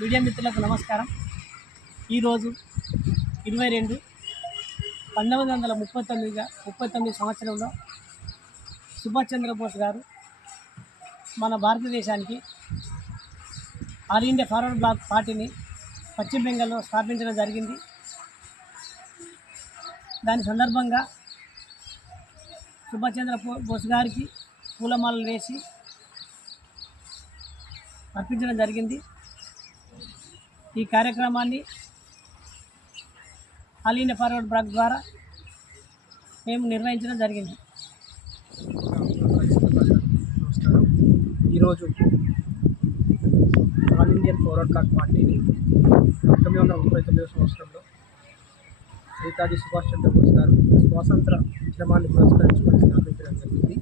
Media మిత్రులకు నమస్కారం. ఈరోజు 22/1939 సంవత్సరంలో సుభాష్ చంద్రబోస్ గారు మన భారతదేశానికి ఆల్ ఇండియా ఫార్వర్డ్ బ్లాక్ పార్టీని పశ్చిమ బెంగాల్లో స్థాపించడం జరిగింది. దాని సందర్భంగా సుభాష్ చంద్రబోస్ గారికి పూలమాలలు వేసి అర్పించడం జరిగింది. ఈ కార్యక్రమాన్ని ఆల్ ఇండియా ఫార్వర్డ్ బ్లాక్ ద్వారా మేము నిర్వహించడం జరిగింది. నమస్కారం. ఈరోజు ఆల్ ఇండియన్ ఫార్వర్డ్ బ్లాక్ పార్టీని 1939 సంవత్సరంలో నేతాజీ సుభాష్ చంద్రబోస్ గారు స్వాతంత్ర ఉద్యమాన్ని పురస్కరించుకొని స్థాపించడం జరిగింది.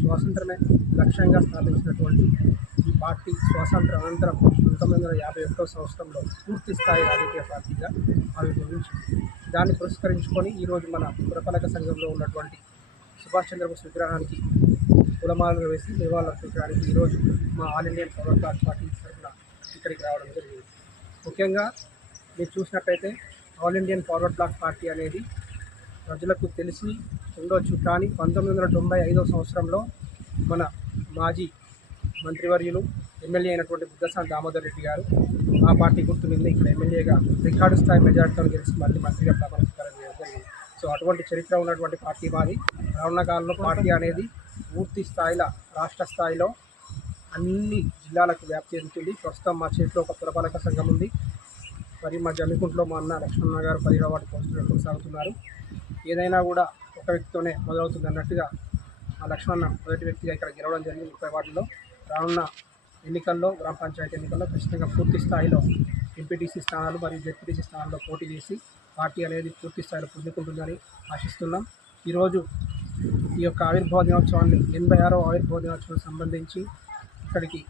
స్వాతంత్రమే లక్ష్యంగా స్థాపించినటువంటి ఈ పార్టీ స్వాతంత్ర అనంతరం 1951 సంవత్సరంలో పూర్తి స్థాయి రాజకీయ పార్టీగా ఆవిర్భవించింది. దాన్ని పురస్కరించుకొని ఈరోజు మన పురపాలక సంఘంలో ఉన్నటువంటి సుభాష్ చంద్రబోస్ విగ్రహానికి పూలమాలలు వేసి నివాళులర్పించడానికి ఈరోజు మా All Indian Forward Bloc party తరఫున ఇక్కడికి రావడం జరిగింది. ముఖ్యంగా మీరు చూసినట్టయితే All Indian Forward Bloc party అనేది ప్రజలకు తెలిసి ఉండొచ్చు, కానీ 1995 సంవత్సరంలో మన మాజీ మంత్రివర్యులు ఎమ్మెల్యే అయినటువంటి బుగ్గసాని దామోదర్ రెడ్డి గారు ఆ పార్టీ గుర్తు మీద ఇక్కడ ఎమ్మెల్యేగా రికార్డు స్థాయి మెజార్టీతో గెలిచి మళ్ళీ మంత్రిగా ప్రమాణ స్వీకారం చేయడం జరిగింది. సో అటువంటి చరిత్ర ఉన్నటువంటి పార్టీ మాది. రానున్న కాలంలో పార్టీ అనేది పూర్తి స్థాయిలో రాష్ట్ర స్థాయిలో అన్ని జిల్లాలకు వ్యాప్తి చెందుతుంది. ప్రస్తుతం మా చేతిలో ఒక పురపాలక సంఘం ఉంది. మరి మా జమ్మికుంటలో మా అన్న లక్ష్మణ గారు 10వ వార్డు కౌన్సిలర్ కొనసాగుతున్నారు. ఏదైనా కూడా ఒక వ్యక్తితోనే మొదలవుతుంది అన్నట్టుగా ఆ లక్ష్మణ మొదటి వ్యక్తిగా ఇక్కడ గెలవడం జరిగింది. 30 వార్డులో రానున్న ఎన్నికల్లో గ్రామ పంచాయతీ ఎన్నికల్లో ఖచ్చితంగా పూర్తి స్థాయిలో ఎంపీటీసీ స్థానాలు మరియు జెడ్పీటీసీ స్థానాల్లో పోటీ చేసి పార్టీ అనేది పూర్తి స్థాయిలో పుంజుకుంటుందని ఆశిస్తున్నాం. ఈరోజు ఈ యొక్క ఆవిర్భావ దినోత్సవాన్ని 86వ ఆవిర్భావ దినోత్సవానికి సంబంధించి ఇక్కడికి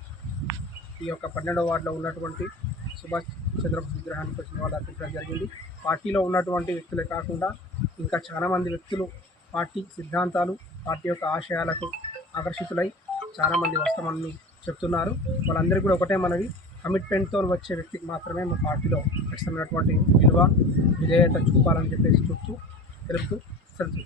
ఈ యొక్క 12వ వార్డులో ఉన్నటువంటి సుభాష్ చంద్రబోస్ విగ్రహానికి వచ్చిన వాళ్ళు అర్పించడం జరిగింది. పార్టీలో ఉన్నటువంటి వ్యక్తులే కాకుండా ఇంకా చాలామంది వ్యక్తులు పార్టీ సిద్ధాంతాలు పార్టీ యొక్క ఆశయాలకు ఆకర్షితులై చాలామంది వస్తామని చెప్తున్నారు. వాళ్ళందరికీ కూడా ఒకటే మనవి, కమిట్మెంట్తో వచ్చే వ్యక్తికి మాత్రమే మా పార్టీలో ఖచ్చితమైనటువంటి విలువ విధేయత చూపాలని చెప్పేసి తెలుపుతూ సెలవు.